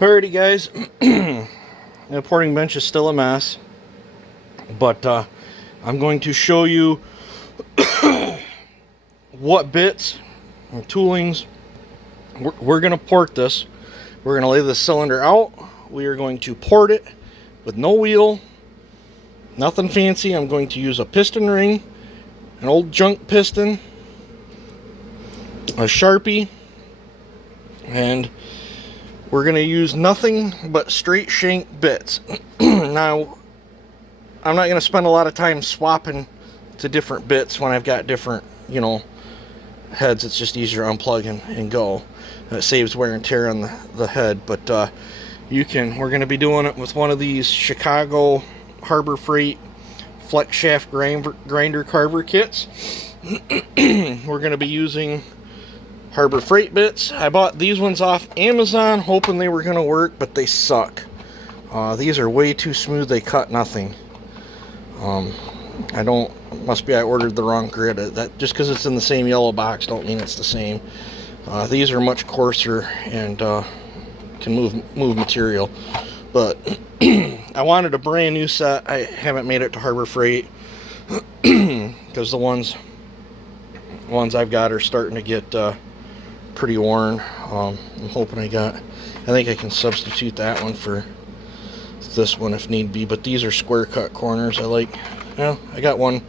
Alrighty guys, the porting bench is still a mess, but I'm going to show you what bits and toolings we're going to port this. We're going to lay the cylinder out. We are going to port it with no wheel, nothing fancy. I'm going to use a piston ring, an old junk piston, a Sharpie, and we're going to use nothing but straight shank bits. Now, I'm not going to spend a lot of time swapping to different bits when I've got different, heads. It's just easier to unplug and go. It saves wear and tear on the head. But we're going to be doing it with one of these Chicago Harbor Freight flex shaft grinder carver kits. We're going to be using Harbor Freight bits. I bought these ones off Amazon hoping they were going to work, but they suck. These are way too smooth. They cut nothing. Must be I ordered the wrong grid. That just because it's in the same yellow box don't mean it's the same. These are much coarser and can move material. But I wanted a brand new set. I haven't made it to Harbor Freight because the ones I've got are starting to get pretty worn. I'm hoping I think I can substitute that one for this one if need be, but these are square cut corners. I got one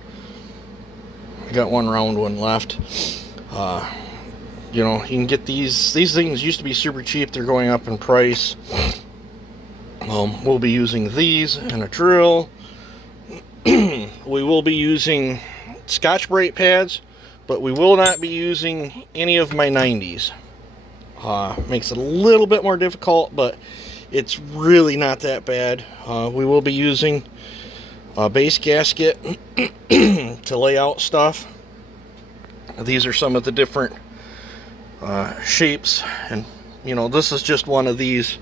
round one left. You can get these things used to be super cheap. They're going up in price. We'll be using these and a drill. We will be using Scotch-Brite pads, but we will not be using any of my 90s. Makes it a little bit more difficult, but it's really not that bad. We will be using a base gasket to lay out stuff. These are some of the different shapes, and this is just one of these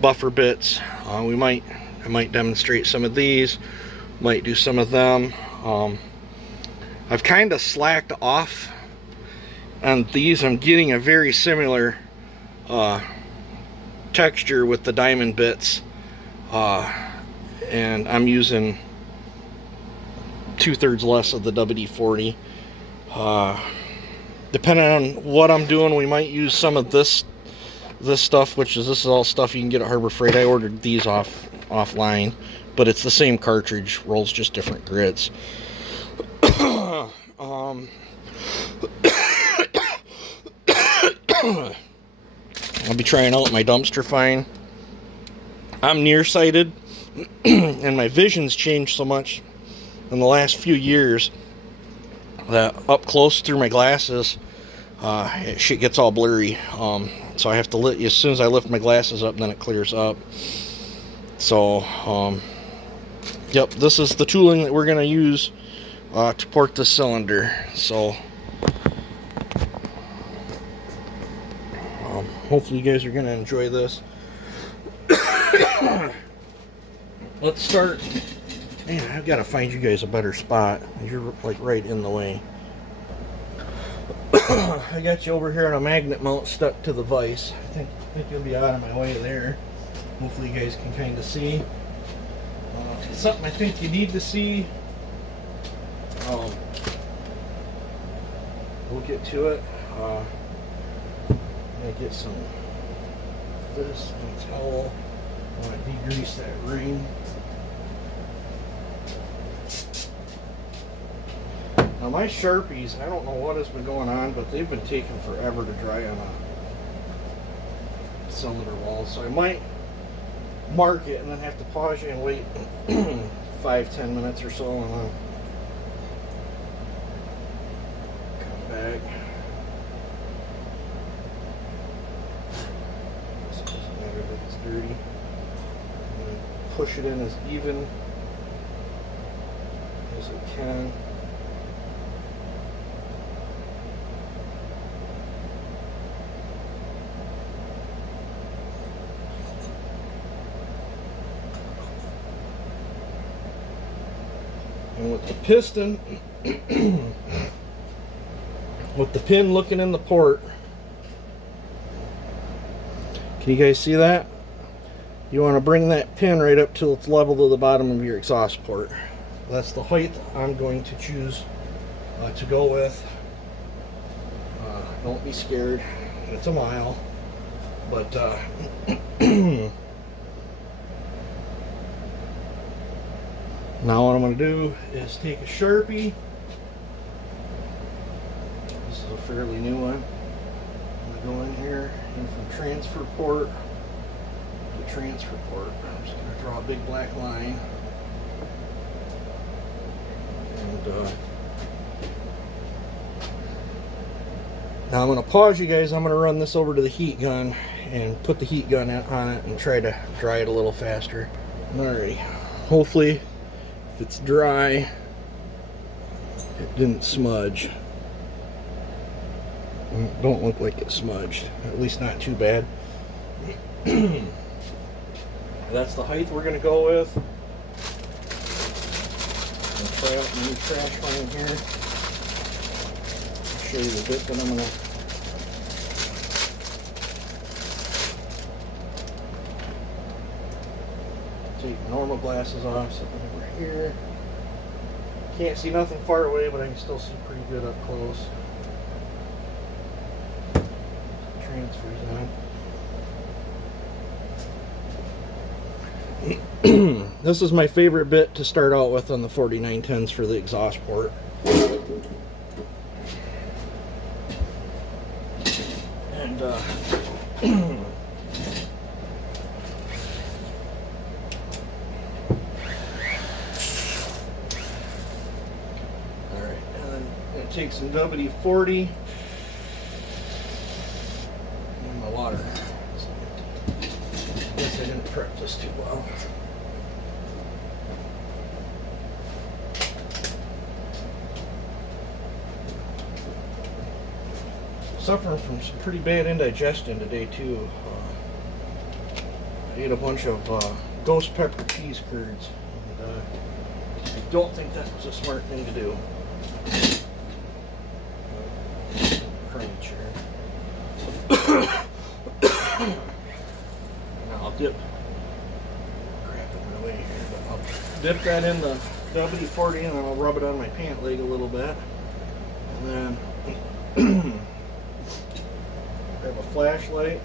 buffer bits. I might demonstrate some of these, might do some of them. I've kind of slacked off on these. I'm getting a very similar texture with the diamond bits, and I'm using 2/3 less of the WD-40. Depending on what I'm doing, we might use some of this stuff, this is all stuff you can get at Harbor Freight. I ordered these offline, but it's the same cartridge, rolls just different grits. I'll be trying out my dumpster find. I'm nearsighted, and my vision's changed so much in the last few years that up close through my glasses, shit gets all blurry. So I have to as soon as I lift my glasses up, then it clears up. So, yep, this is the tooling that we're going to use to port the cylinder. So, hopefully you guys are going to enjoy this. Let's start. Man, I've got to find you guys a better spot. You're like right in the way. I got you over here on a magnet mount stuck to the vise. I think you'll be out of my way there. Hopefully you guys can kind of see. If it's something I think you need to see, we'll get to it. I'm going to get some of this and a towel. I want to degrease that ring. Now my Sharpies, I don't know what has been going on, but they've been taking forever to dry on a cylinder wall. So I might mark it and then have to pause you and wait 5-10 minutes or so, and then come back. This doesn't matter that it's dirty. I'm going to push it in as even as I can. And with the piston, with the pin looking in the port, Can you guys see that? You want to bring that pin right up till it's level to the bottom of your exhaust port. That's the height I'm going to choose to go with. Don't be scared. It's a mile. But now what I'm going to do is take a Sharpie. This is a fairly new one. I'm going to go in here and from transfer port to transfer port. I'm just going to draw a big black line. And now I'm going to pause you guys. I'm going to run this over to the heat gun and put the heat gun on it and try to dry it a little faster. Alrighty. Hopefully, if it's dry, it didn't smudge. Don't look like it smudged. At least not too bad. That's the height we're going to go with. I'm going to try out my new trash line here. I'll show you the bit that I'm going to take normal glasses off, so over here. Can't see nothing far away, but I can still see pretty good up close. Transfers on. This is my favorite bit to start out with on the 4910s for the exhaust port. And alright, and then I'm going to take some WD-40 and my water. I guess I didn't prep this too well. Suffering from some pretty bad indigestion today too. I ate a bunch of ghost pepper cheese curds, and I don't think that was a smart thing to do. Crunch here. Now I'll dip. Crap in my way here, but I'll dip that in the WD-40 and then I'll rub it on my pant leg a little bit, and then. Grab a flashlight.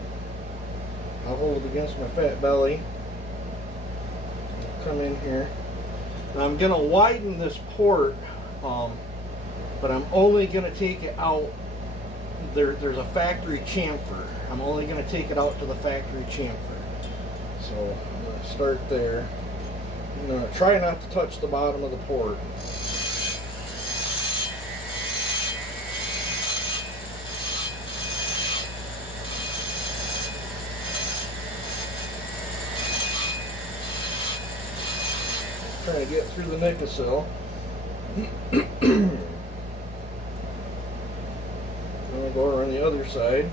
I'll hold it against my fat belly. Come in here. Now I'm going to widen this port, but I'm only going to take it out. There's a factory chamfer. I'm only going to take it out to the factory chamfer. So I'm going to start there. I'm going to try not to touch the bottom of the port. Trying to get through the nickel. Then we'll go around the other side.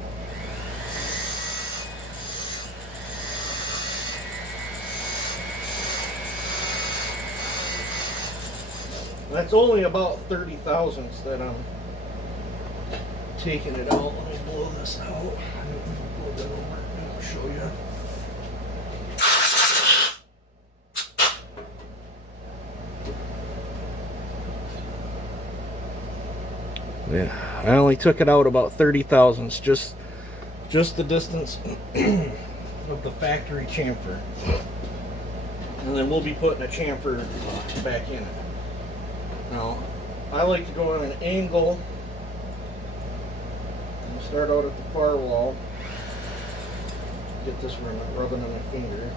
That's only about 30 thousandths that I'm taking it out. Let me blow this out. Blow that over and I'll show you. Yeah, I only took it out about 30 thousandths, just the distance of the factory chamfer. And then we'll be putting a chamfer back in it. Now, I like to go on an angle. I'll start out at the far wall. Get this where I'm not rubbing on my finger.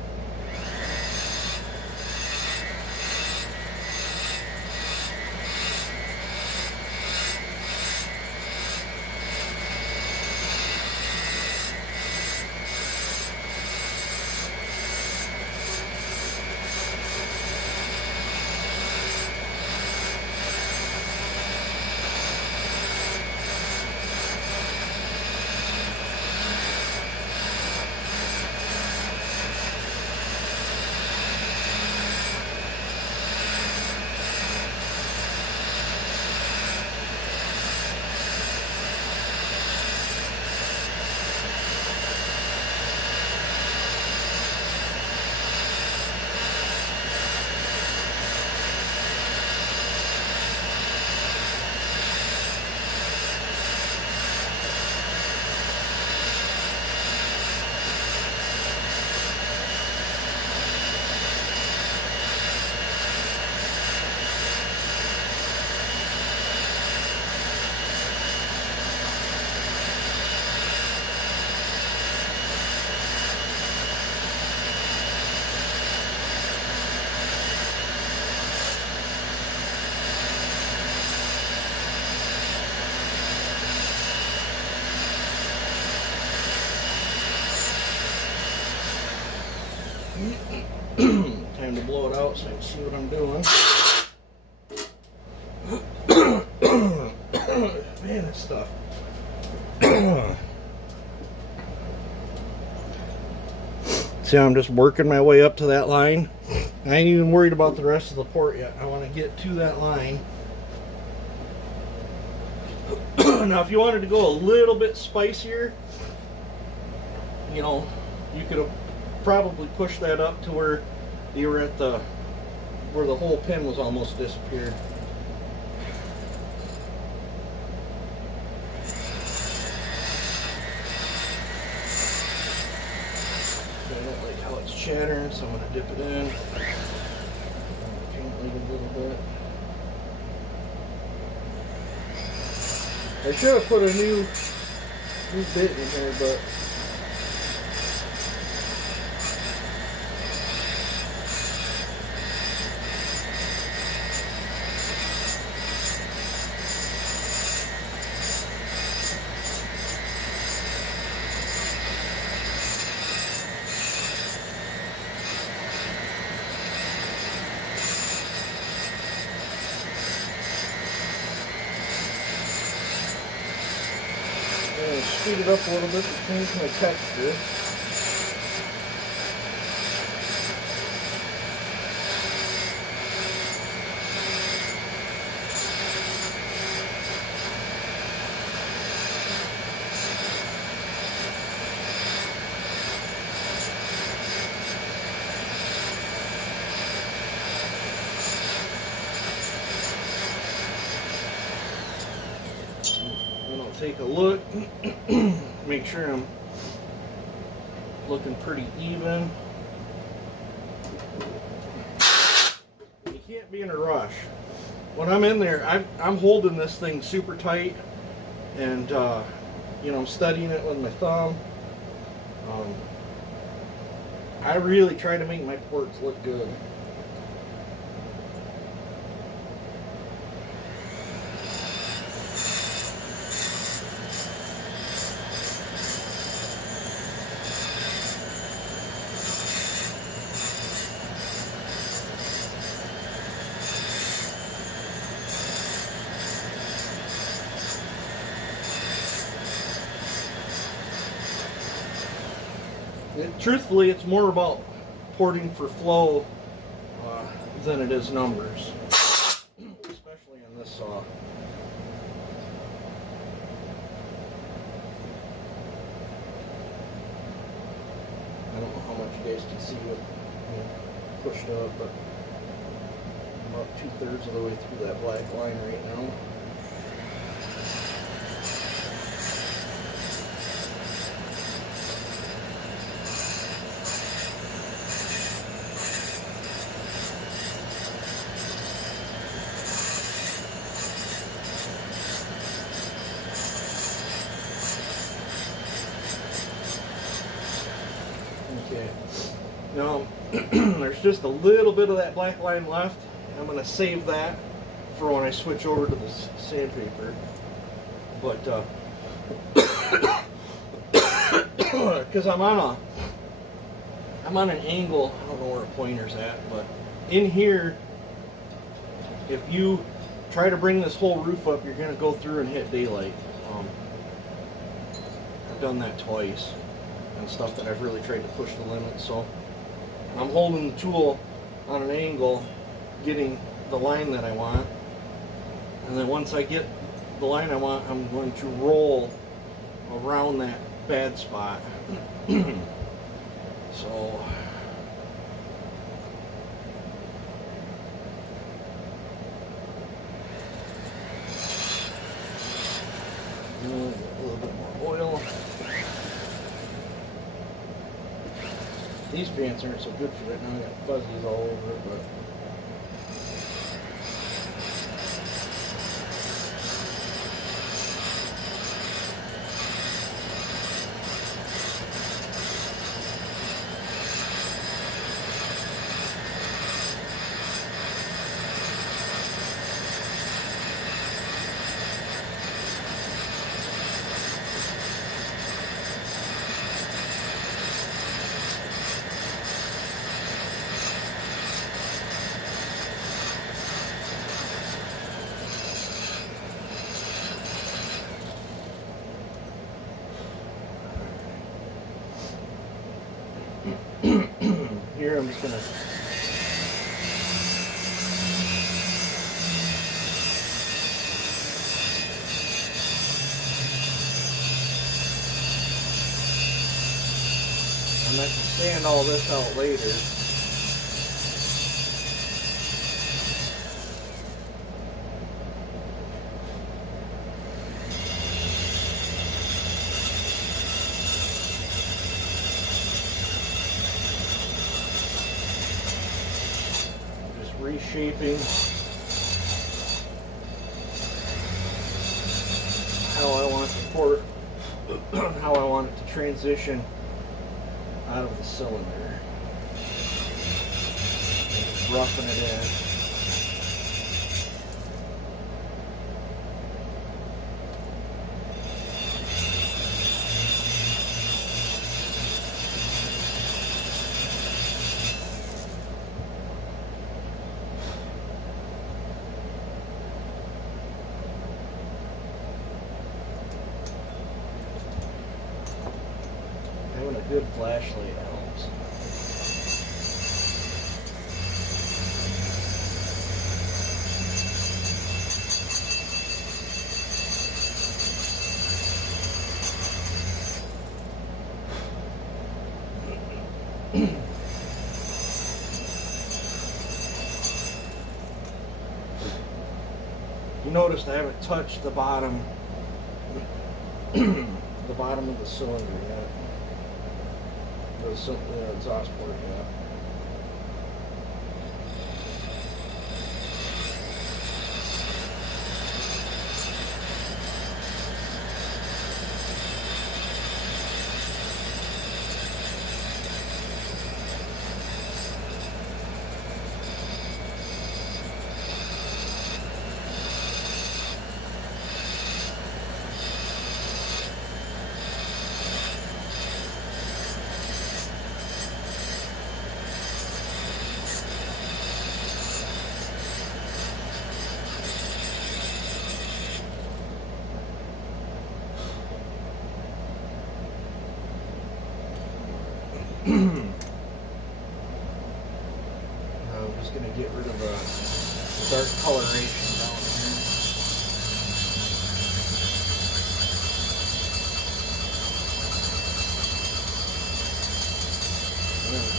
Time to blow it out so I can see what I'm doing. Man, this stuff. See, I'm just working my way up to that line. I ain't even worried about the rest of the port yet. I want to get to that line. Now, if you wanted to go a little bit spicier, you know, you could have probably pushed that up to where you were at where the whole pin was almost disappeared. I don't like how it's chattering, so I'm going to dip it in. Paint it a little bit. I should have put a new bit in here, but speed it up a little bit to change my texture. Take a look, make sure I'm looking pretty even. You can't be in a rush. When I'm in there, I'm holding this thing super tight, and you know, I'm studying it with my thumb. I really try to make my ports look good. Truthfully, it's more about porting for flow than it is numbers, especially in this saw. I don't know how much you guys can see with pushed up, but I'm about 2/3 of the way through that black line right now. Okay, now there's just a little bit of that black line left. I'm going to save that for when I switch over to the sandpaper. But because I'm on an angle, I don't know where a pointer's at, but in here, if you try to bring this whole roof up, you're going to go through and hit daylight. I've done that twice and stuff that I've really tried to push the limit. So I'm holding the tool on an angle, getting the line that I want, and then once I get the line I want, I'm going to roll around that bad spot. So a little bit more oil. These pants aren't so good for it now. I got fuzzies all over it, but Here I'm just gonna I'm going to sand all this out later. Just reshaping how I want the port, how I want it to transition out of the cylinder. Just roughing it in. Having a good flashlight helps. You noticed I haven't touched the bottom the bottom of the cylinder yet. The exhaust port yet. I'm just going to get rid of the dark coloration down here.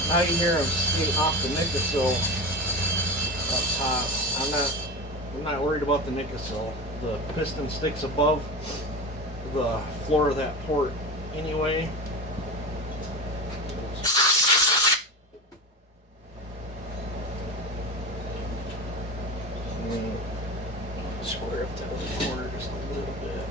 Now you hear them skating off the Nickel up top. I'm not worried about the Nickel. The piston sticks above the floor of that port anyway. Square up that other corner just a little bit.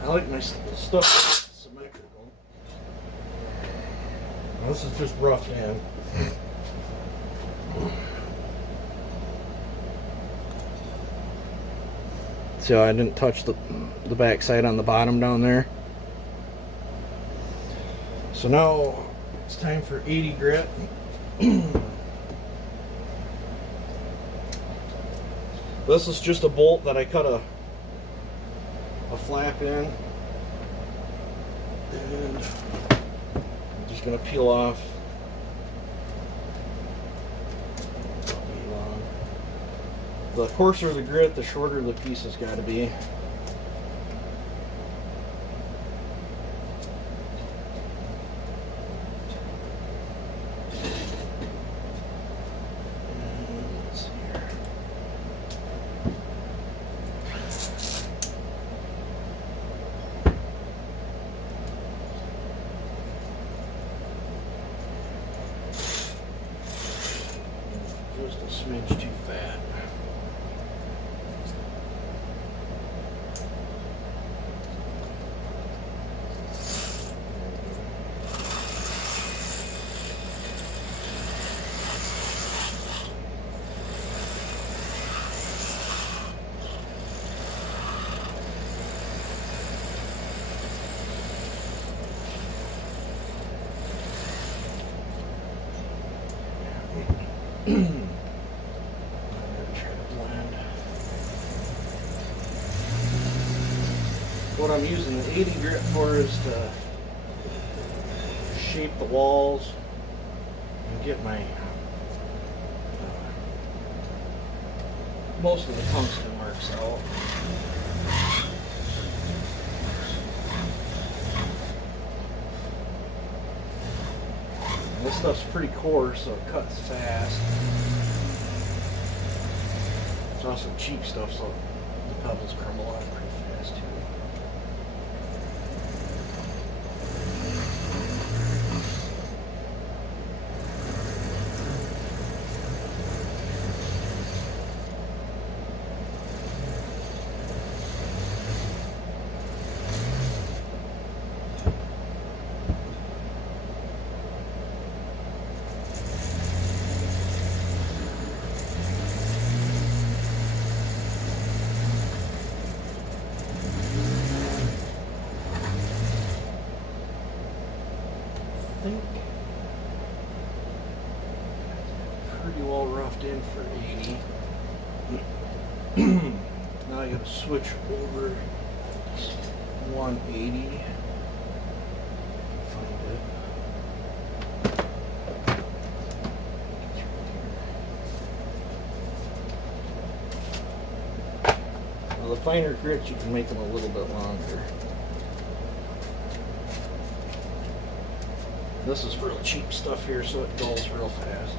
I like my stuff symmetrical. This is just roughed in. So I didn't touch the back side on the bottom down there. So now it's time for 80 grit. This is just a bolt that I cut a flap in, and I'm just going to peel off. The coarser the grit, the shorter the piece has got to be. Just a smidge too fat. Try to blend. What I'm using the 80 grit for is to shape the walls and get my most of the tungsten marks out. And this stuff's pretty coarse, so it cuts fast. It's also cheap stuff, so the pebbles crumble off pretty fast too. Think pretty well roughed in for 80. Now I gotta switch over to 180. Find it. Well, the finer grits, you can make them a little bit longer. This is real cheap stuff here, so it dulls real fast.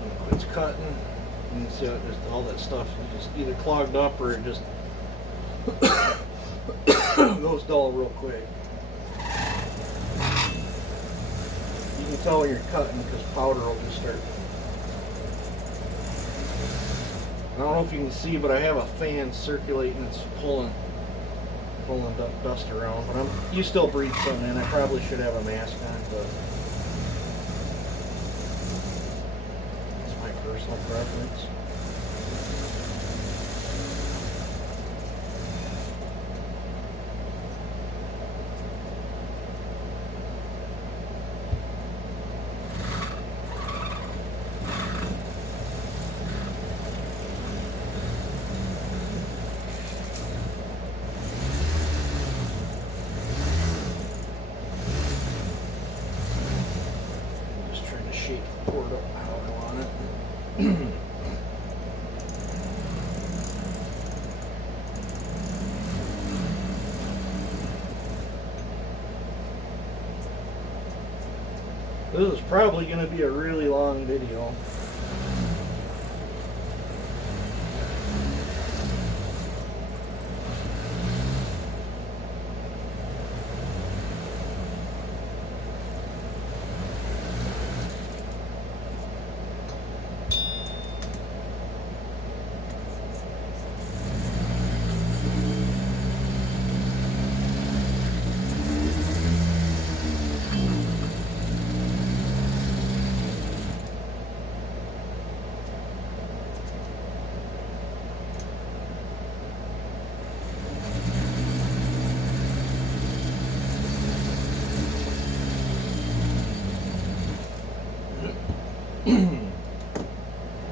When it quits cutting, you can see how just all that stuff is just either clogged up or it just goes dull real quick. You can tell when you're cutting because powder will just start. I don't know if you can see, but I have a fan circulating. It's pulling dust around. But you still breathe something in. I probably should have a mask on, but personal preference. I'm just trying to shape the board up how I want it. This is probably going to be a really long video.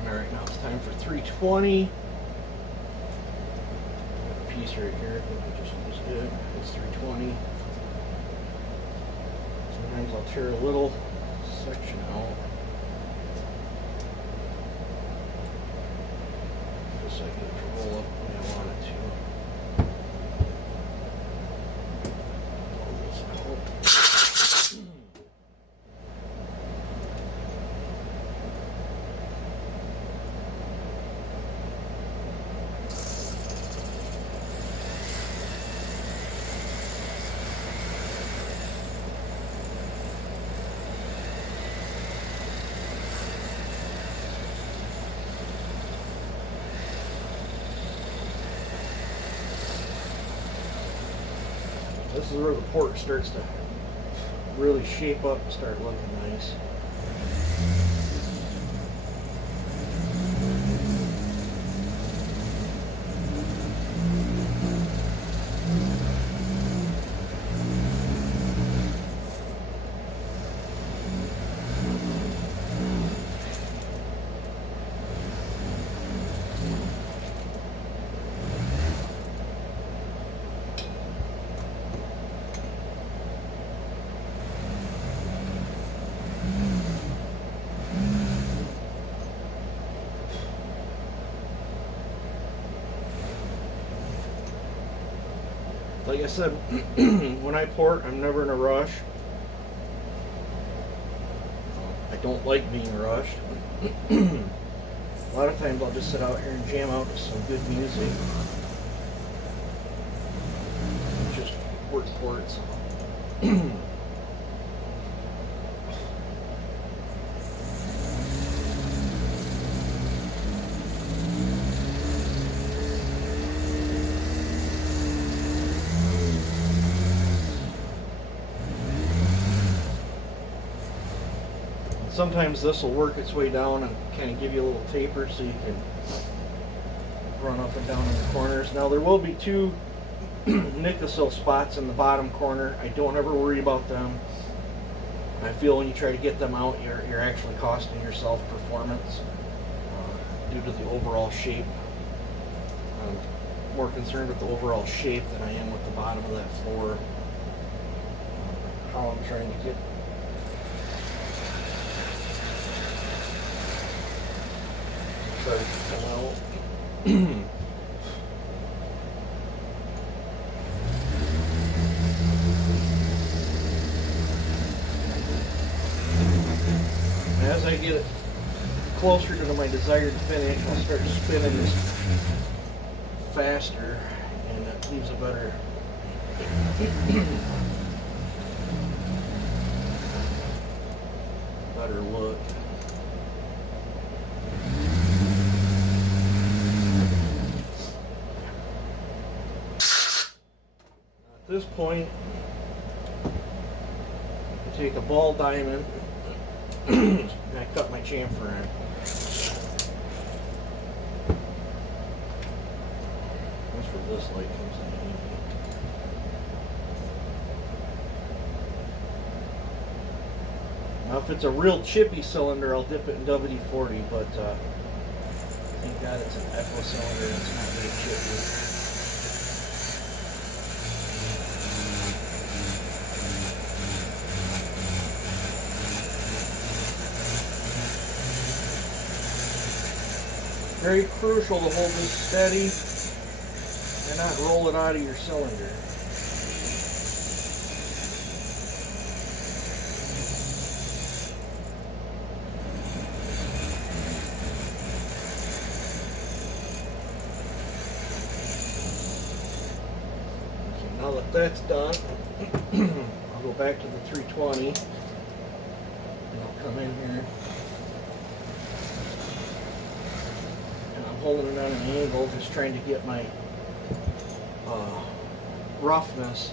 Alright, now it's time for 320. Got a piece right here. I just used it. It's 320. Sometimes I'll tear a little section out. Just so I get it to roll up the way I want it to. Pull this out. This is where the port starts to really shape up and start looking nice. Like I said, when I port, I'm never in a rush. I don't like being rushed. A lot of times I'll just sit out here and jam out to some good music. Just work ports. Sometimes this will work its way down and kind of give you a little taper so you can run up and down in the corners. Now there will be two nickel spots in the bottom corner. I don't ever worry about them. I feel when you try to get them out, you're actually costing yourself performance due to the overall shape. I'm more concerned with the overall shape than I am with the bottom of that floor. How I'm trying to get started to come out. As I get it closer to my desired finish, I'll start spinning this faster, and that leaves a better better look. At this point, I take a ball diamond and I cut my chamfer in. That's where this light comes in handy. Now if it's a real chippy cylinder, I'll dip it in WD-40, but thank God it's an Echo cylinder and it's not very chippy. Very crucial to hold this steady and not roll it out of your cylinder. Okay, now that that's done, I'll go back to the 320 and I'll come in here. Holding it on an angle, just trying to get my roughness.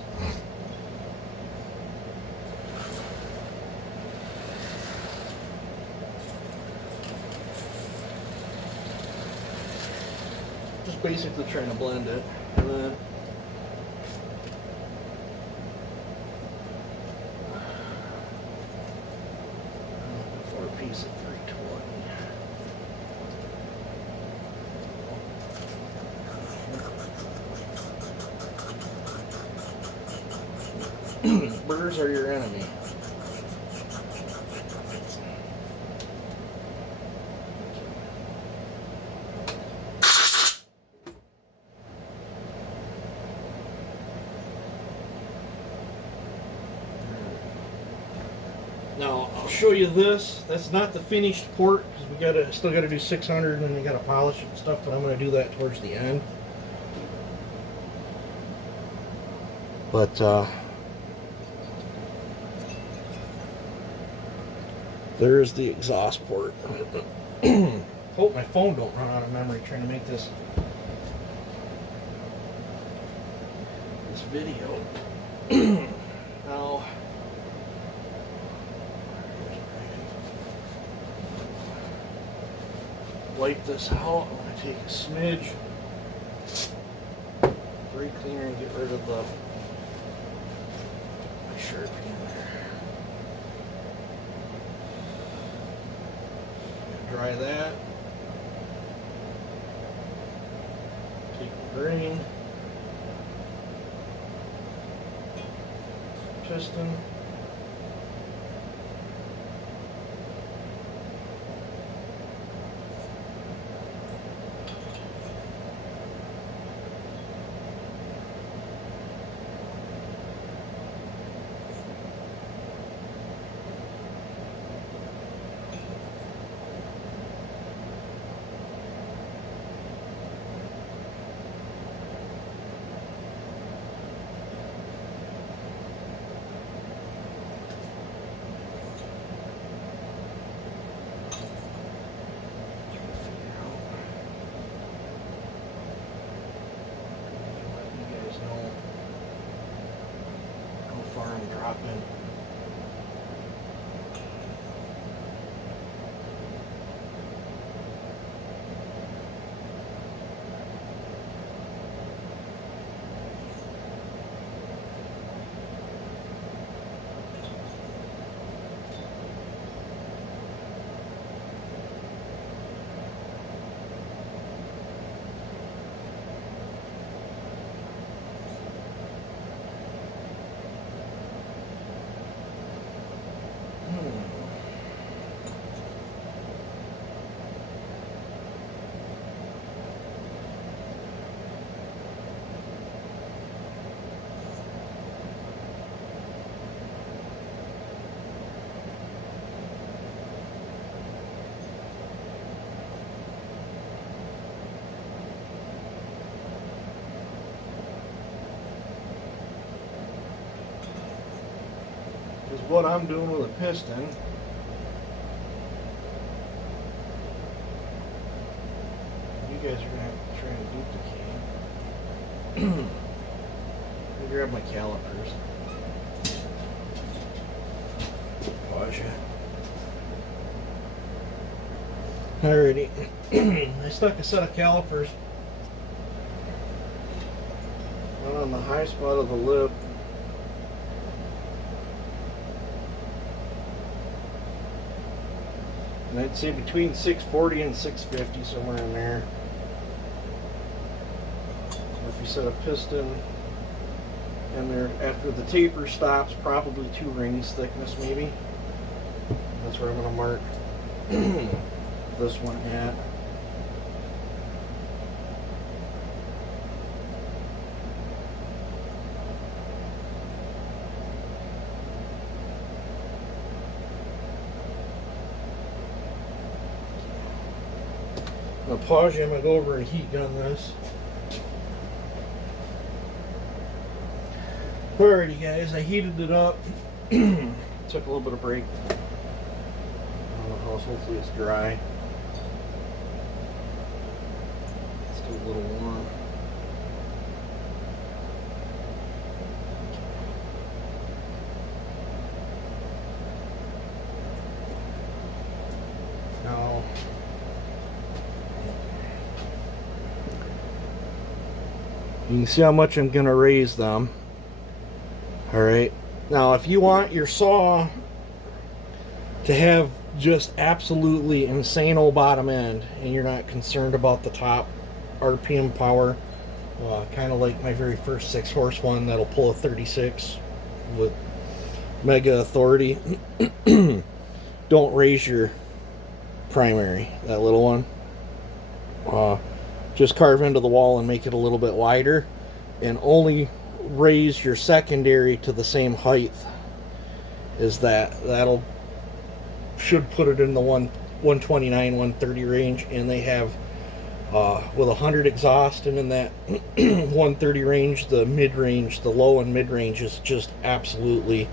Just basically trying to blend it, and then for a piece of 320. Burrs are your enemy. Now I'll show you this. That's not the finished port because we still gotta do 600 and then we gotta polish it and stuff. But I'm gonna do that towards the end. But there's the exhaust port. Hope my phone don't run out of memory trying to make this video. Now, wipe this out. I'm going to take a smidge brake cleaner and get rid of my Sharpie in there. Dry that. Take the grain. Piston. Dropping. Is what I'm doing with a piston. You guys are going to have to try to duplicate. Let me grab my calipers. Pause you. Alrighty. I stuck a set of calipers on the high spot of the lip. And I'd say between 640 and 650, somewhere in there. If you set a piston in there, after the taper stops, probably 2 rings thickness maybe. That's where I'm going to mark this one at. I'll pause you. I'm going to go over and heat gun this. Alrighty guys, I heated it up. Took a little bit of brake on the hose. Hopefully it's dry. It's still a little warm. Now, you can see how much I'm going to raise them. Alright, now if you want your saw to have just absolutely insane old bottom end and you're not concerned about the top RPM power, kind of like my very first 6-horse one that'll pull a 36 with mega authority, don't raise your primary, that little one. Just carve into the wall and make it a little bit wider, and only raise your secondary to the same height as that'll should put it in the 129 130 range. And they have with 100 exhaust, and in that 130 range, the mid-range, the low and mid-range is just absolutely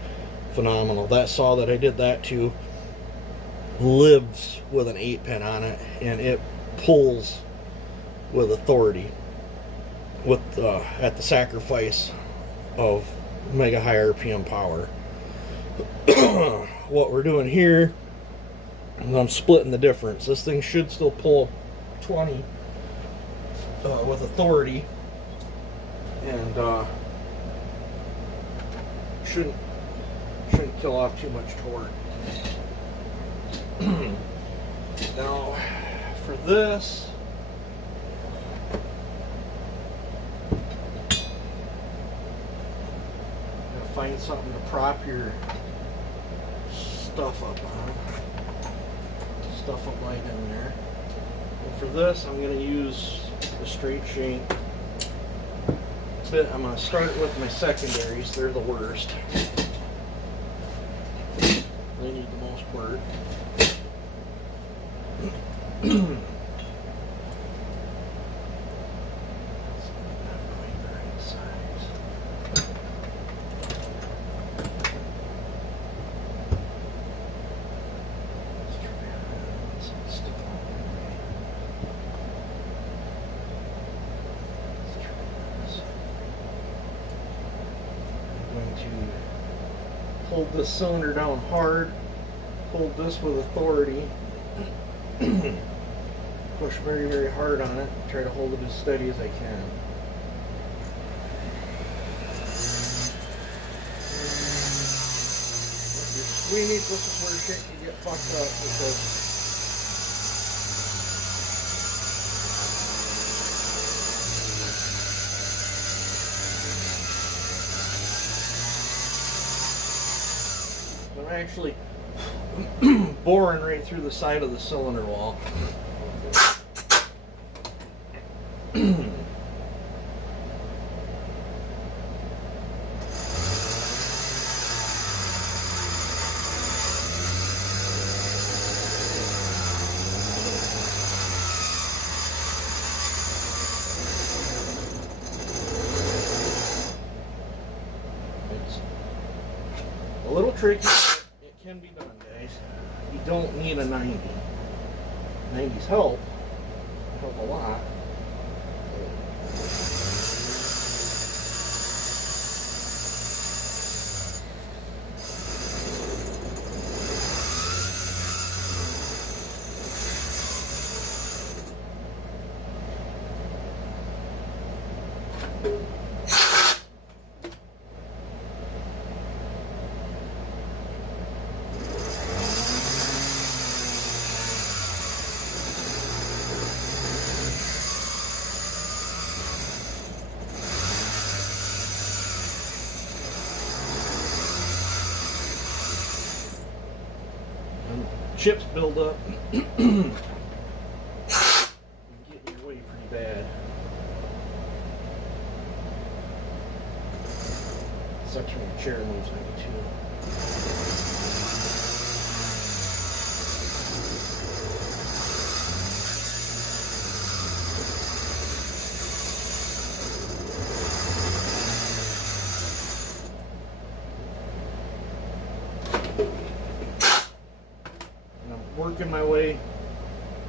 phenomenal. That saw that I did that to lives with an 8-pin on it, and it pulls with authority, with at the sacrifice of mega high RPM power. What we're doing here is I'm splitting the difference. This thing should still pull 20 with authority, and shouldn't kill off too much torque. Now, for this, I'm gonna find something to prop your stuff up on. Stuff up light in there. And for this, I'm gonna use the straight shank bit. I'm gonna start with my secondaries. They're the worst. They need the most work. Hold this cylinder down hard, hold this with authority, push very, very hard on it, try to hold it as steady as I can. Your squeamish, this is where shit can get fucked up because I'm actually boring right through the side of the cylinder wall. It's a little tricky. Can be done, guys. You don't need a 90. 90s help a lot. Chips build up and get in your way pretty bad. Sucks when your chair moves on you too. Working my way,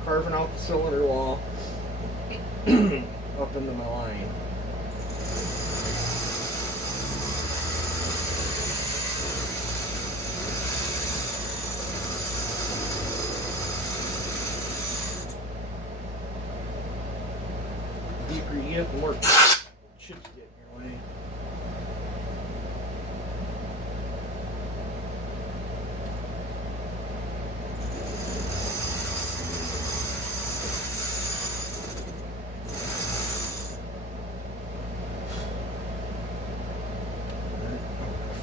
carving out the cylinder wall up into my line. The deeper you get, the more chips get in your way.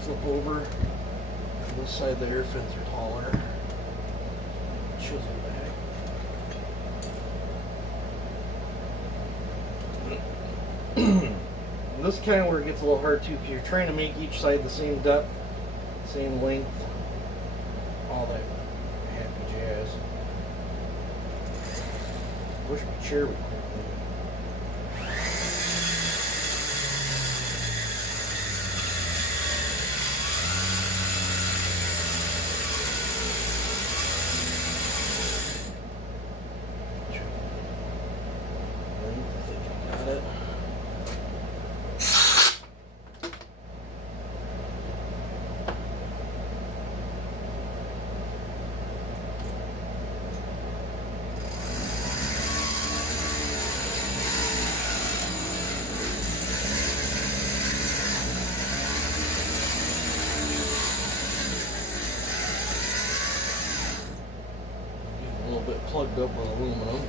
Flip over to this side, the air fins are taller. Chisel back. And this is kind of where it gets a little hard too, because you're trying to make each side the same depth, same length, all that happy jazz. Wish my chair would quit moving. plugged up with aluminum.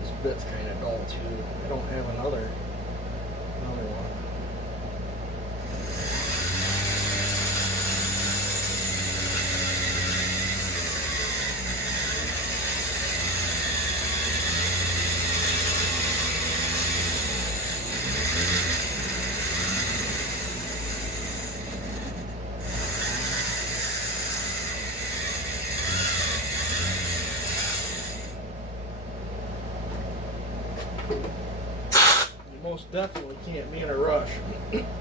This bit's kind of dull too. I don't have another one. You most definitely can't be in a rush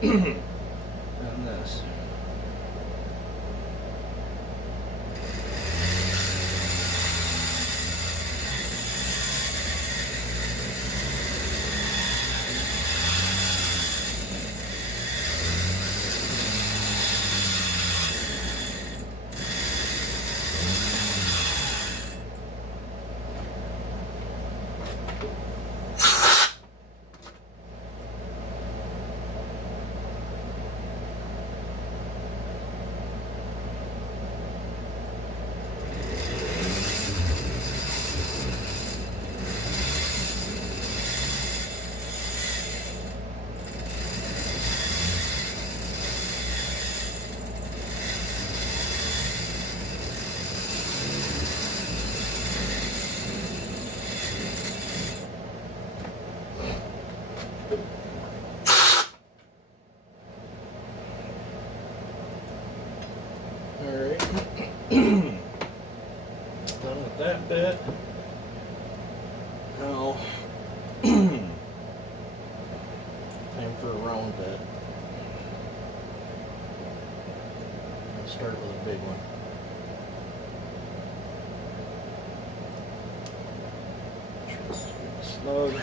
on this. Alright, done with that bit. Now, time for a round bit. I'll start with a big one. Snug.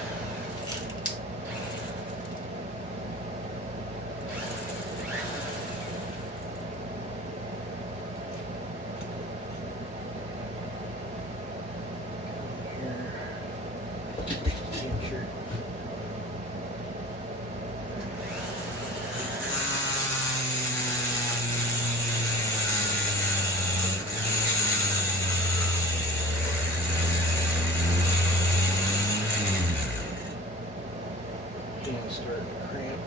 Starting to cramp.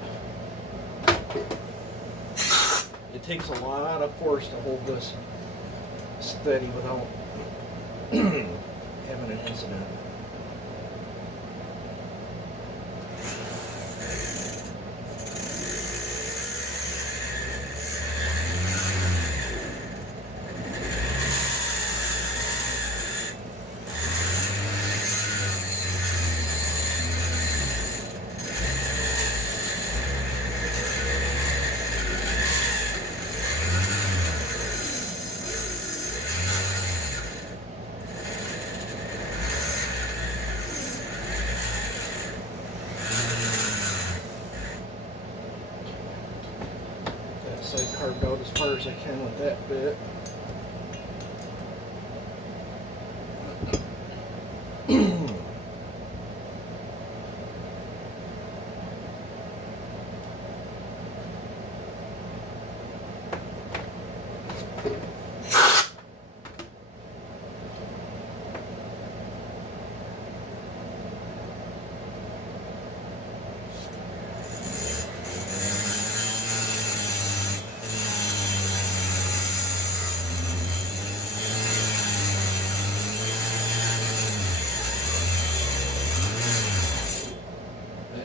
It takes a lot of force to hold this steady without having an incident. Side carved out as far as I can with that bit.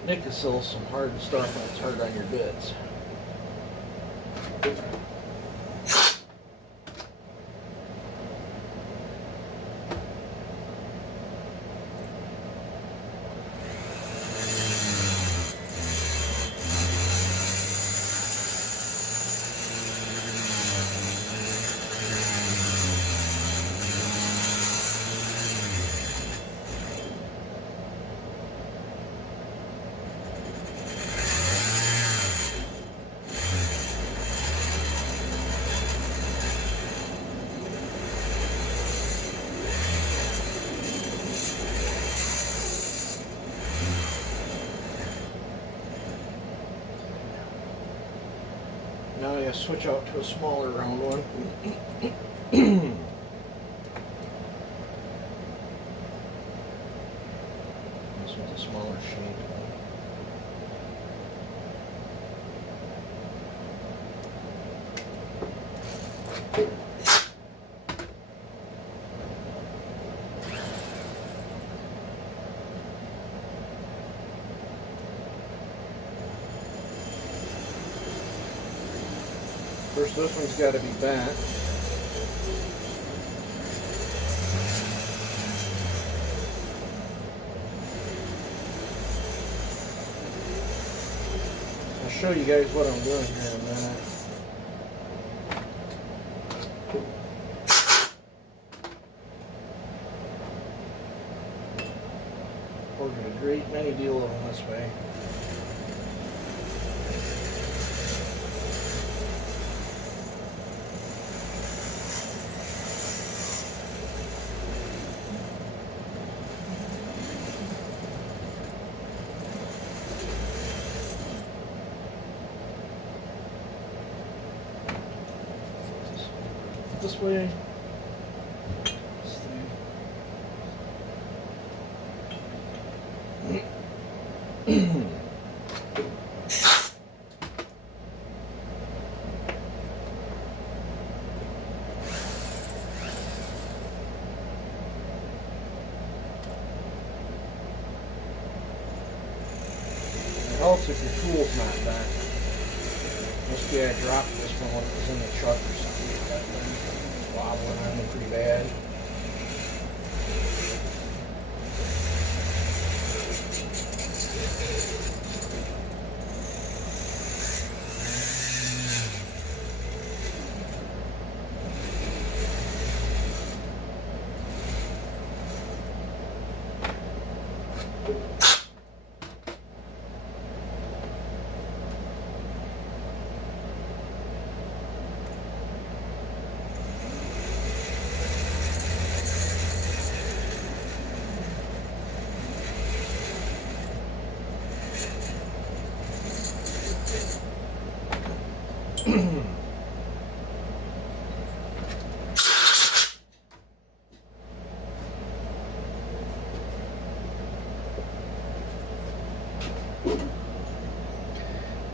Nick is still some hard stuff when it's hard on your bits. Now I gotta switch out to a smaller round one. This one's a smaller shank one. First, this one's got to be bent. I'll show you guys what I'm doing here in a minute. We're going to grate many deal of them this way. This way. It helps if your tool's not bent. Must be I dropped this one when it was in the truck or something. That thing wobbling on me pretty bad.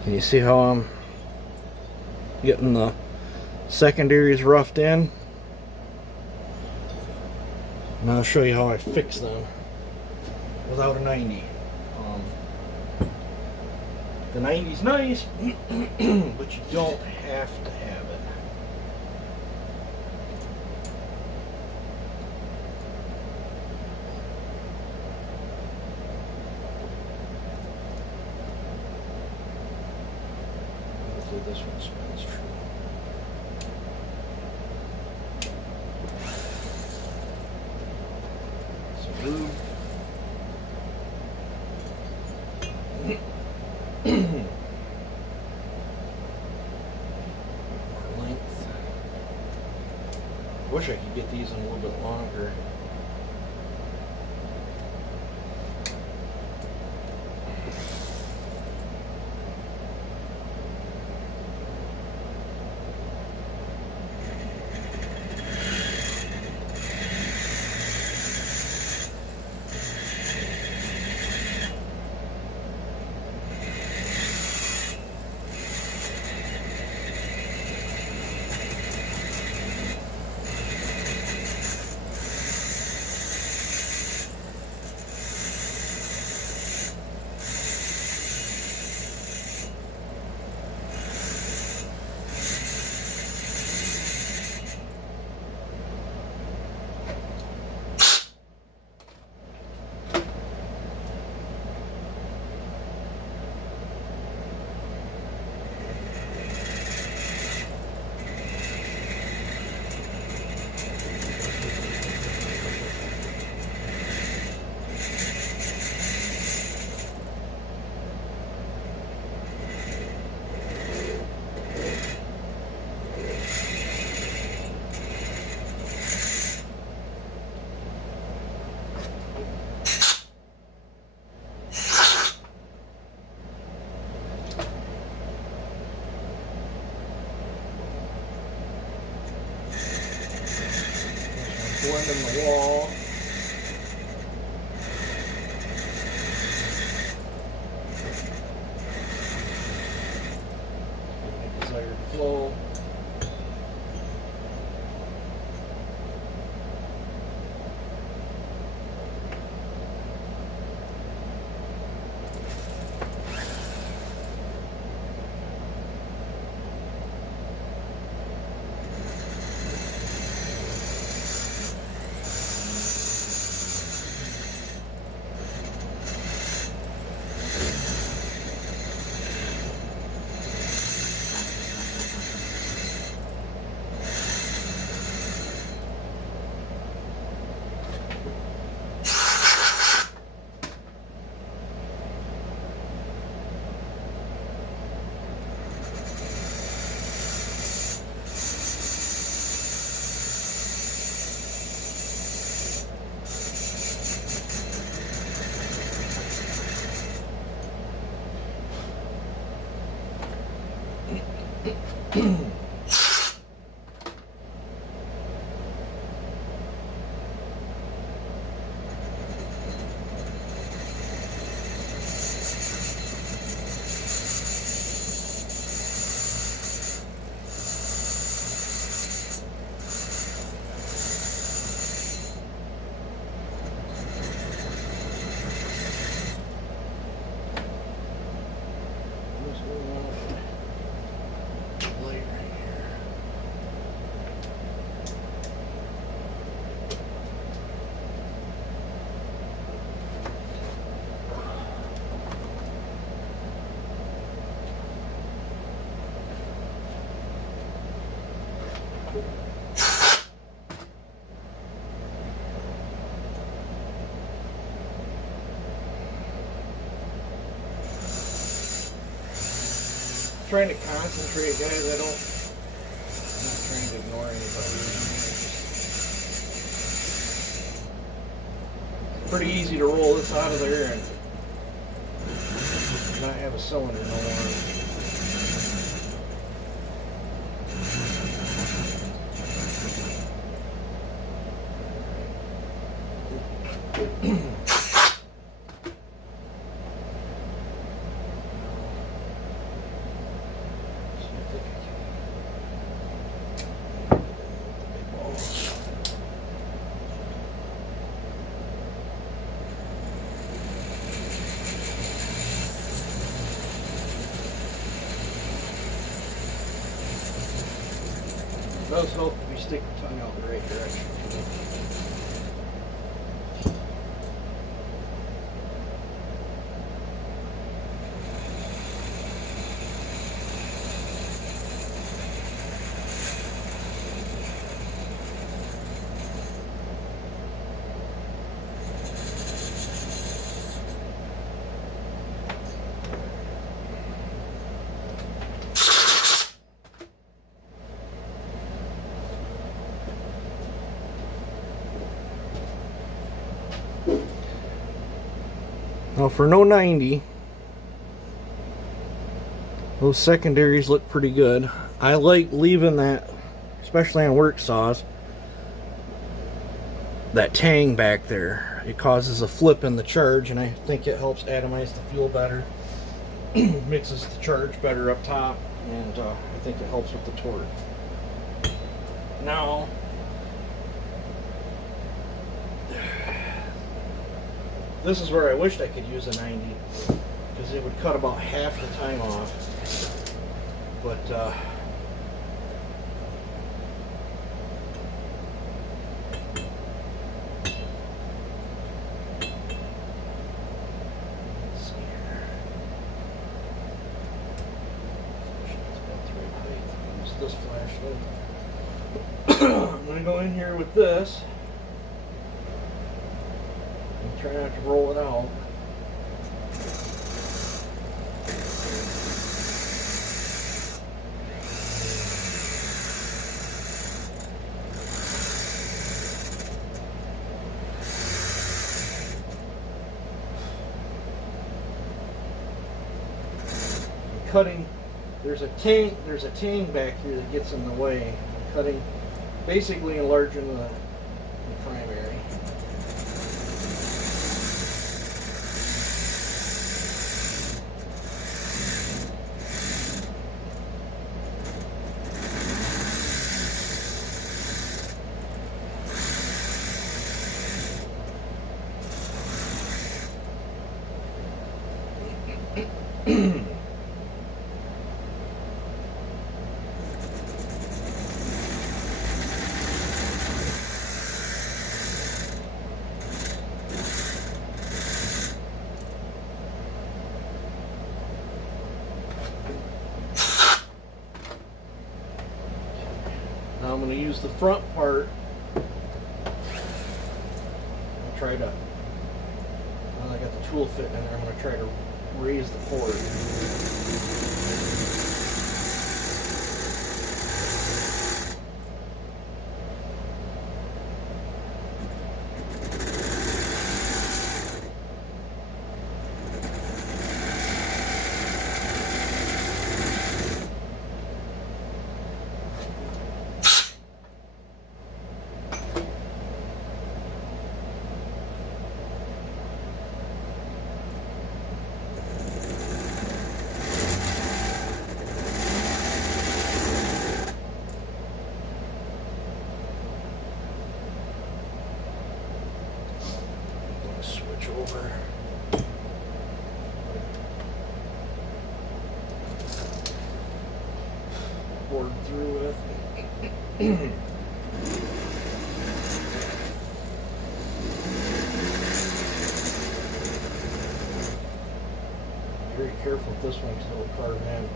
Can you see how I'm getting the secondaries roughed in? Now I'll show you how I fix them without a 90. The 90's nice, but you don't have to have it. Hopefully this one spins true. So lube. Length. Wish I could get these in a little bit longer. blending the wall. Desired flow. Trying to concentrate, guys. I'm not trying to ignore anybody. It's pretty easy to roll this out of there and not have a cylinder no more. It does help if you stick your tongue out the right direction. Now for no 90, those secondaries look pretty good. I like leaving that, especially on work saws, that tang back there. It causes a flip in the charge, and I think it helps atomize the fuel better. Mixes the charge better up top, and I think it helps with the torque. Now, this is where I wished I could use a 90, because it would cut about half the time off. But let's see here. Use this flashlight. I'm going to go in here with this. Try not to roll it out. Cutting, there's a tang back here that gets in the way. I'm cutting, basically enlarging the primary. Now I'm going to use the front part and try to, I got the tool fitting in there, I'm going to try to raise the port. Switch over. Board through with. Very careful with this one because it'll carve in.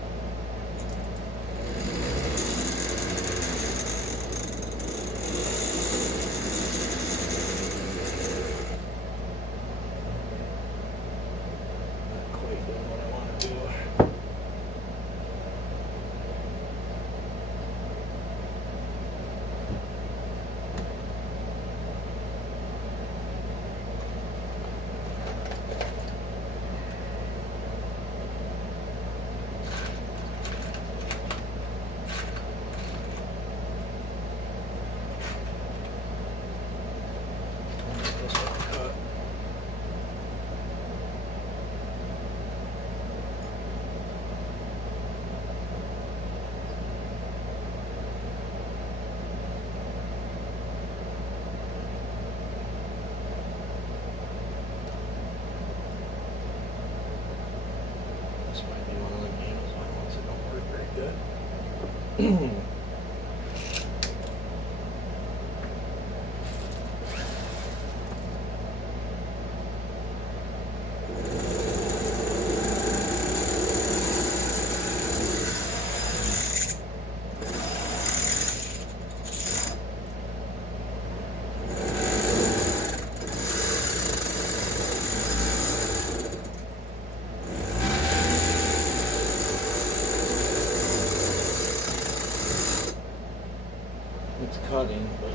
This might be one of the games ones that don't work very good. It's cutting, but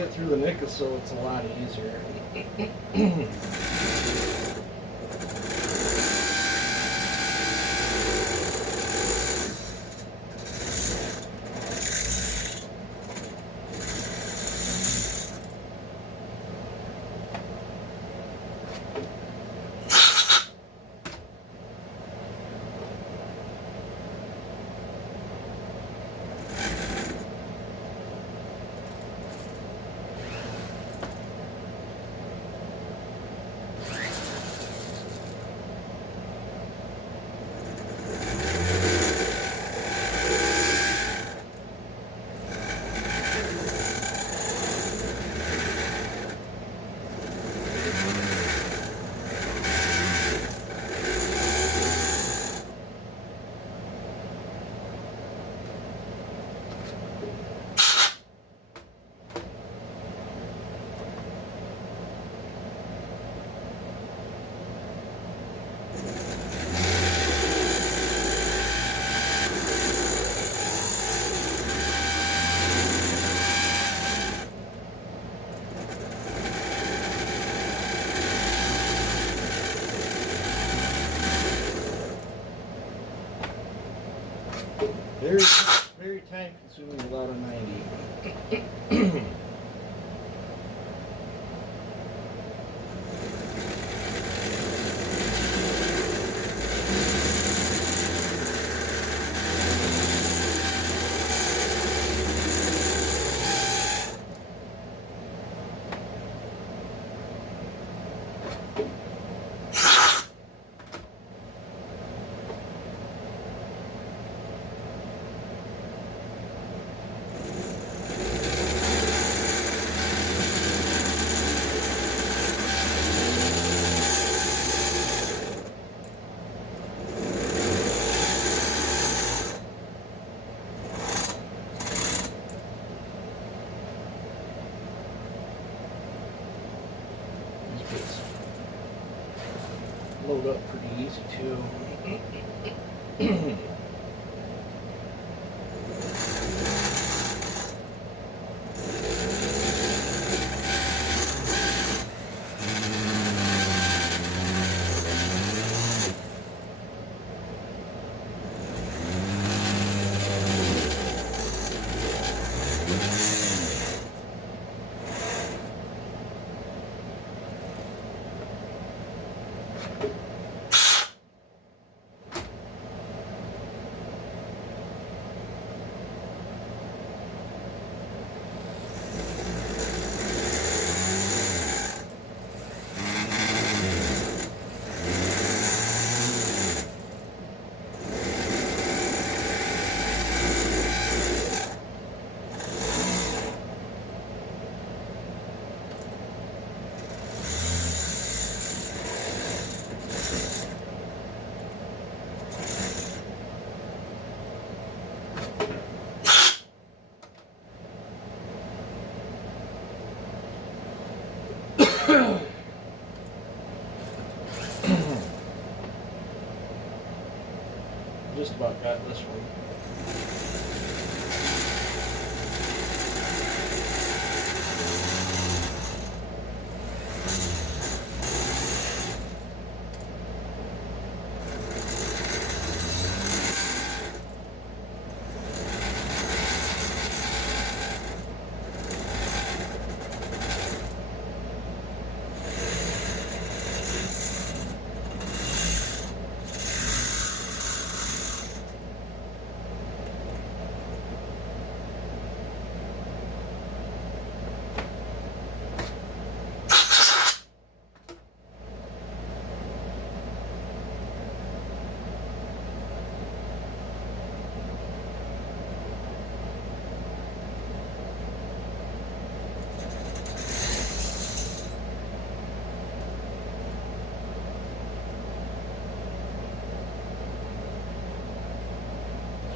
get through the nickel, so it's a lot easier. Very, very time consuming without a 90. Load up pretty easy too. Just about got this one.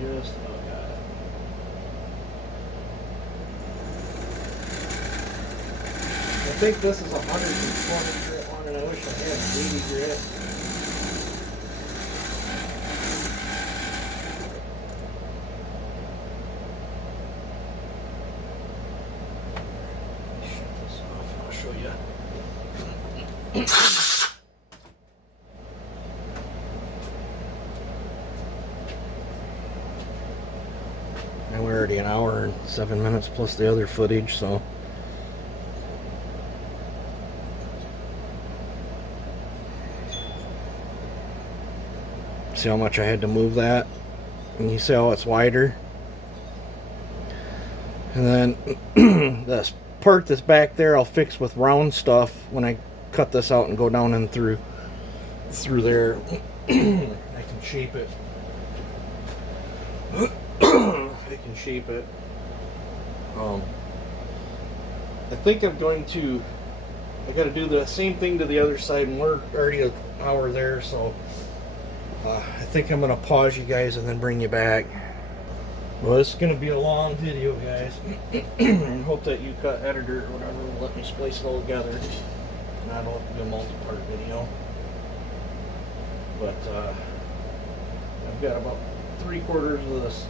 Just about got it. I think this is 120 grit one, and I wish I had 80 grit. And we're already an hour and 7 minutes plus the other footage, so. See how much I had to move that? And you see how it's wider? And then this part that's back there I'll fix with round stuff when I cut this out and go down and through there. I can shape it. I can shape it. I think I'm going to. I got to do the same thing to the other side, and we're already an hour there, so I think I'm going to pause you guys and then bring you back. Well, this is going to be a long video, guys. I hope that you cut editor or whatever will let me splice it all together. And I don't have to do a multi-part video. But I've got about 3/4 of this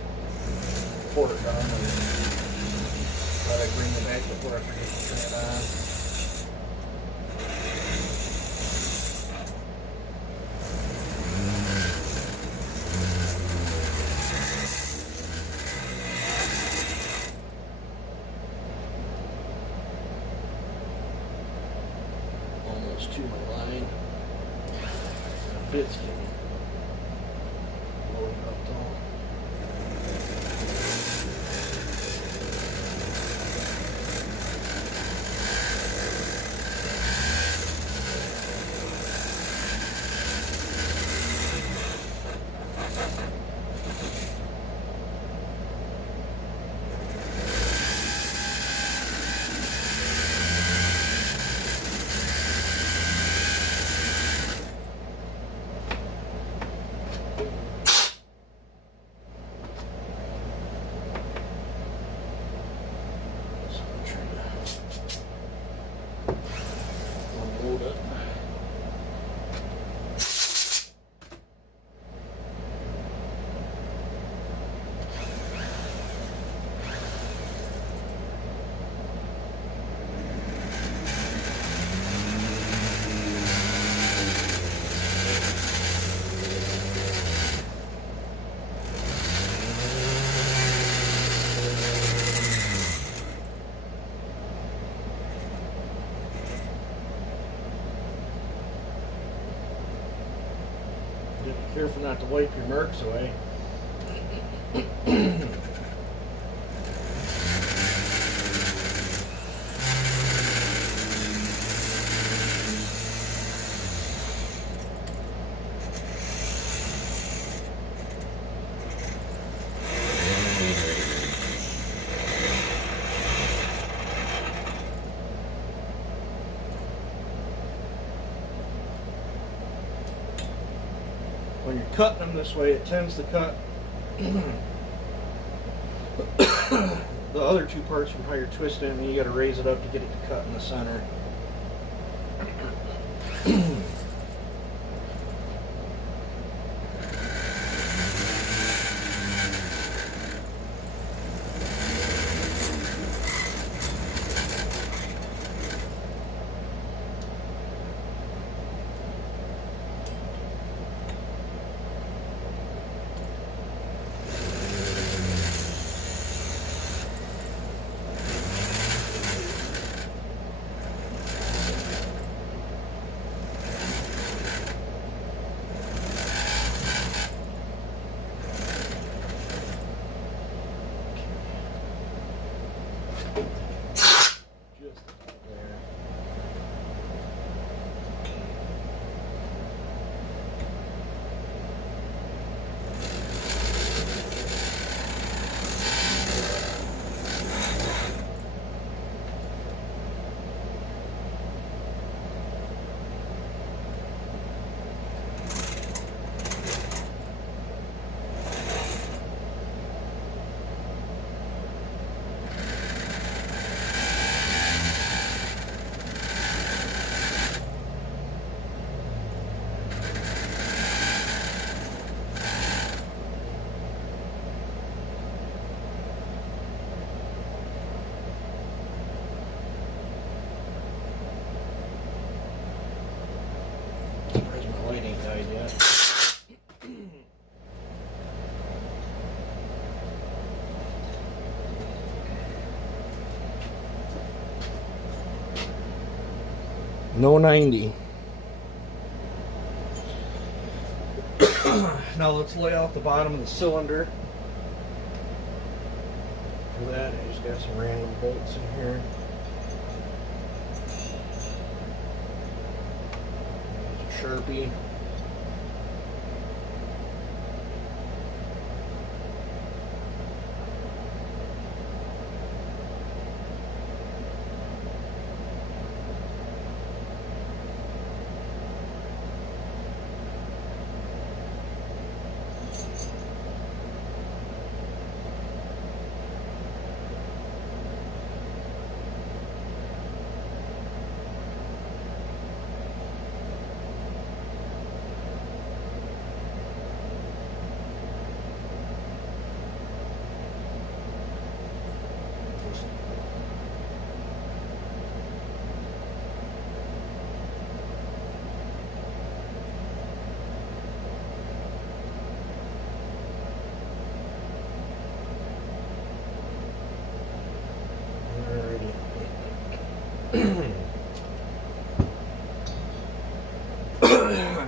port done, and thought I'd bring it back before I forget to turn it on. Almost to my line. Bits getting loaded up though. Be careful not to wipe your marks away. When you're cutting them this way, it tends to cut the other two parts from how you're twisting it, and you got to raise it up to get it to cut in the center. No 90. Now let's lay out the bottom of the cylinder. For that, I just got some random bolts in here. There's a Sharpie.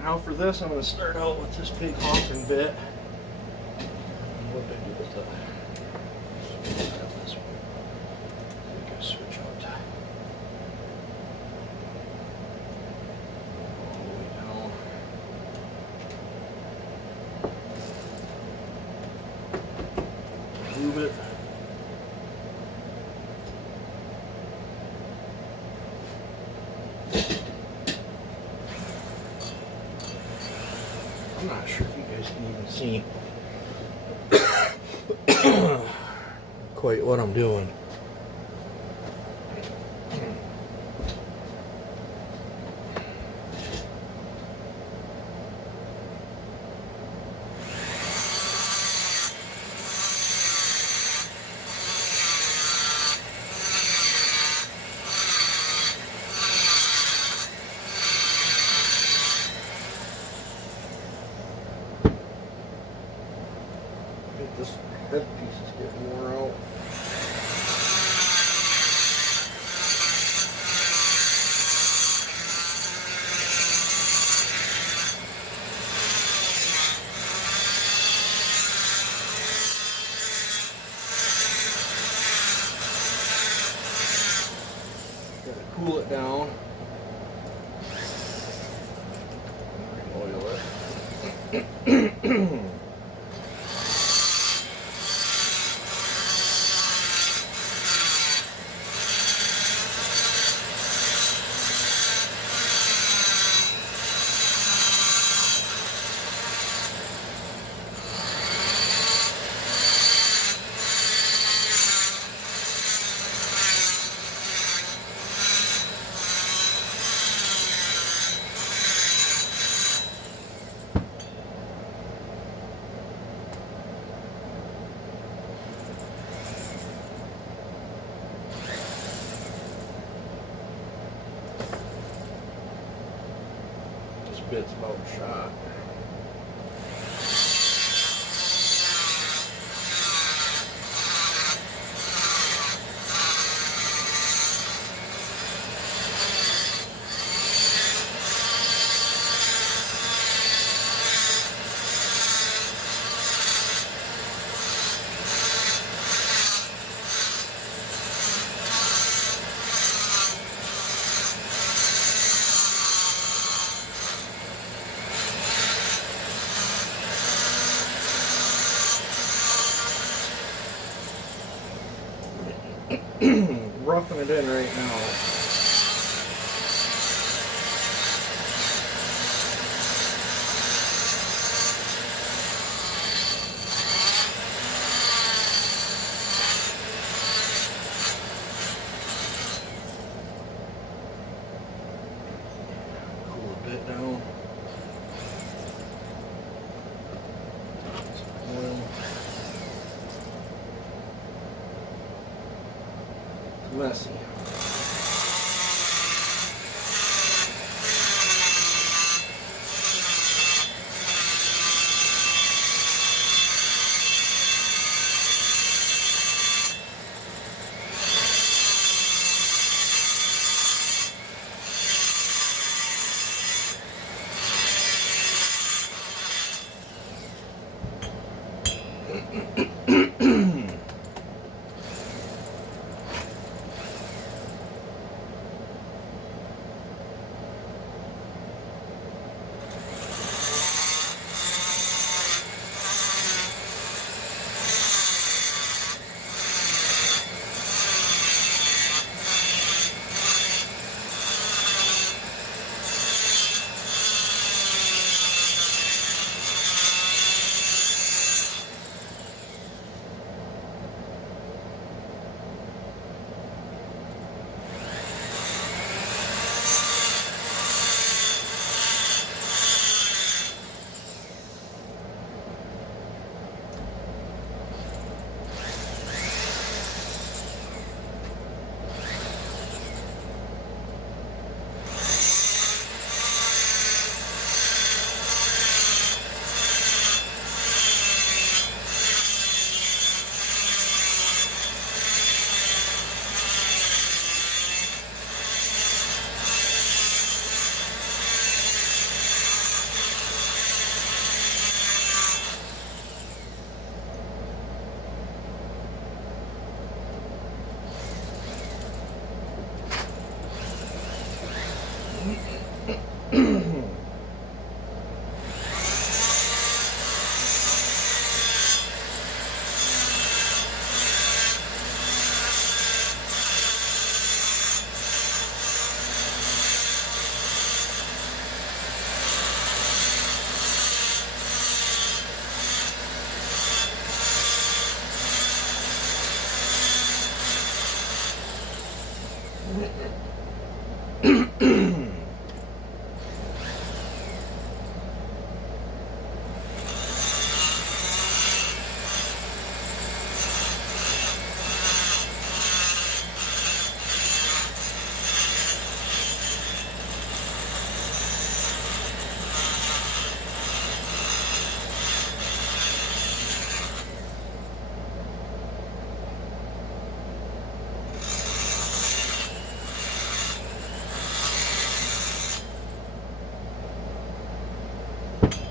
Now for this, I'm going to start out with this big honking bit. What did I do with this one? I think I switch out. All the way down. Move it. I'm not sure if you guys can even see quite what I'm doing. This head piece is getting wore out. Gotta cool it down. Oil it. Bit's about shot. Roughing it in right now. Cool a bit down. Some oil. Messy.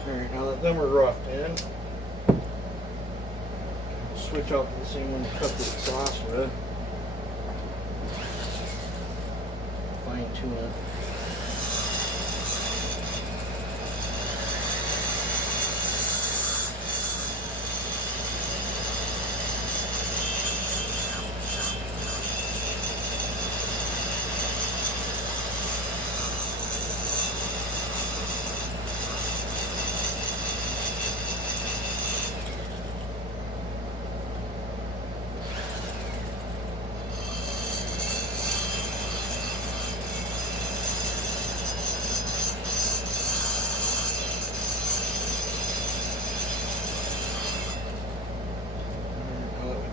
Alright, now that them are roughed in, switch out to the same one to cut the exhaust with. Fine tune it.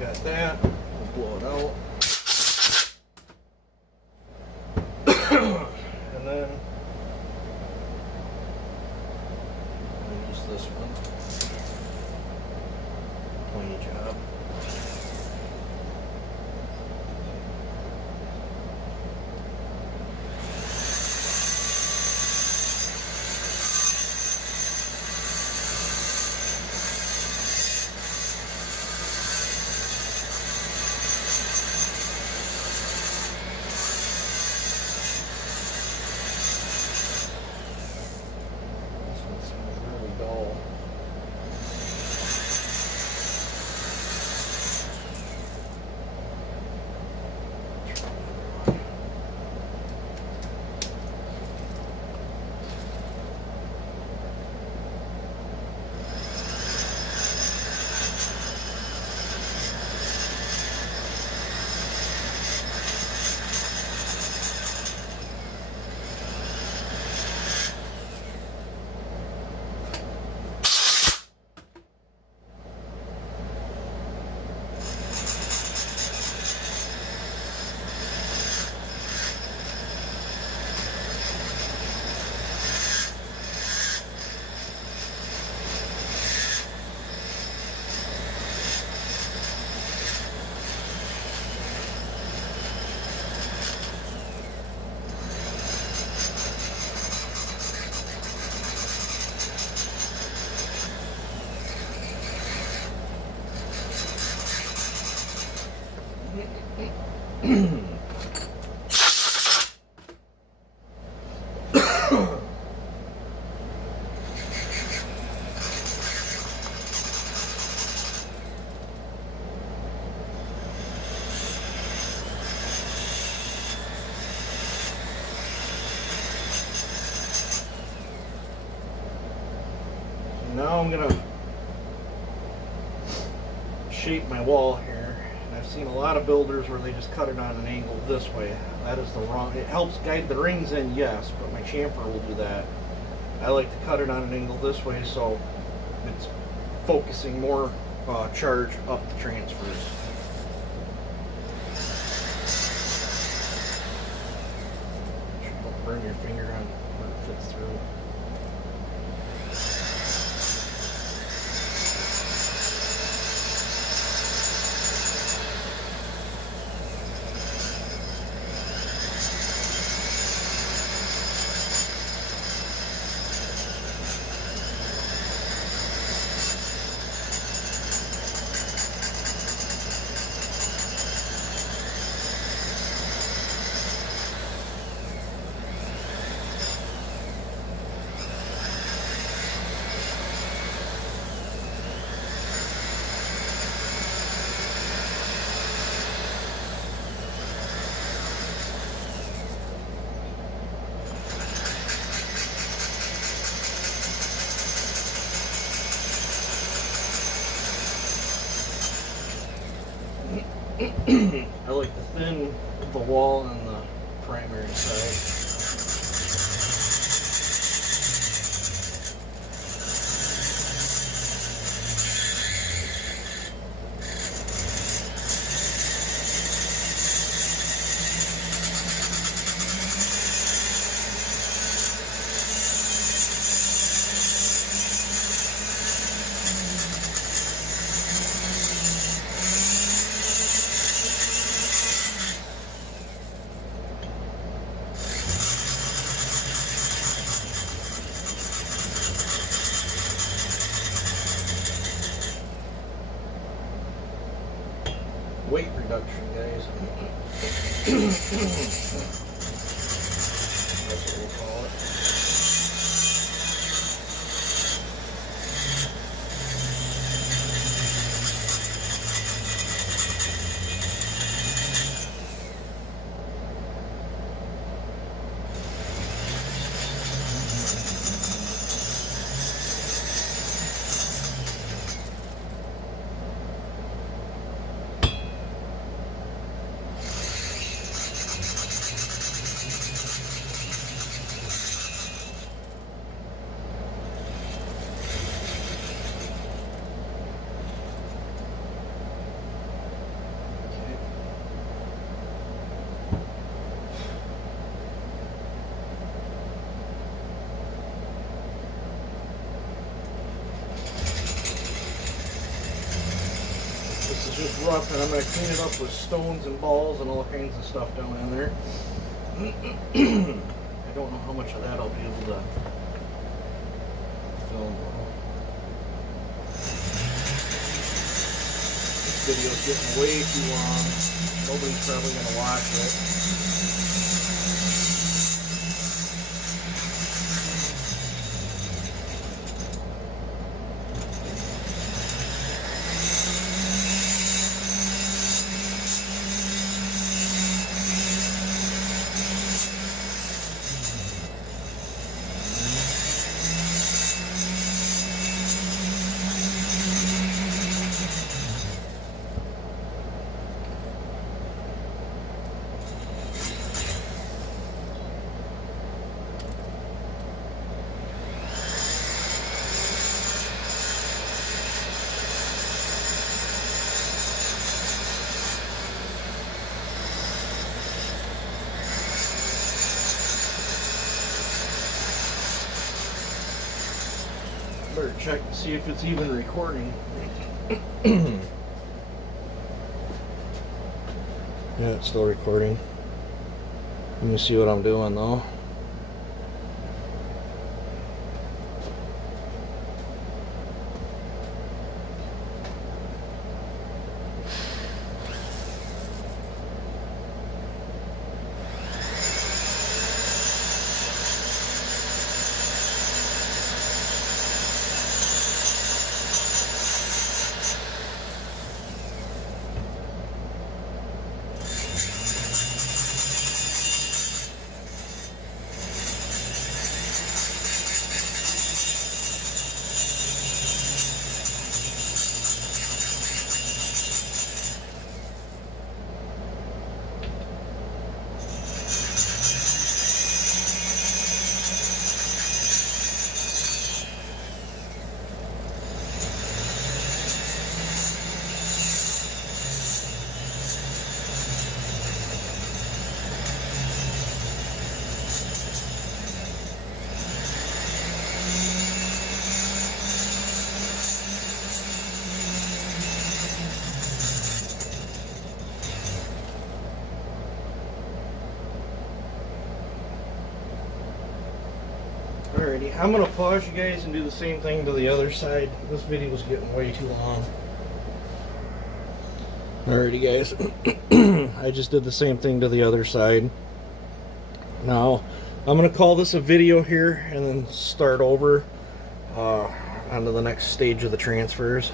Got that, we'll blow it out. And then I'll use this one. Pointy job. Now I'm gonna shape my wall here. And I've seen a lot of builders where they just cut it on an angle this way. That is the wrong. It helps guide the rings in, yes, but my chamfer will do that. I like to cut it on an angle this way so it's focusing more charge up the transfers. Don't burn your finger on where it fits through. I like to thin the wall on the primary side. Weight reduction, guys. That's what we'll call it. This is just rough, and I'm going to clean it up with stones and balls and all kinds of stuff down in there. I don't know how much of that I'll be able to film. This video's getting way too long. Nobody's probably going to watch it. Better check to see if it's even recording. Yeah, it's still recording. Let me see what I'm doing though. Alrighty, I'm gonna pause you guys and do the same thing to the other side. This video was getting way too long. Alrighty guys, I just did the same thing to the other side. Now, I'm gonna call this a video here and then start over onto the next stage of the transfers.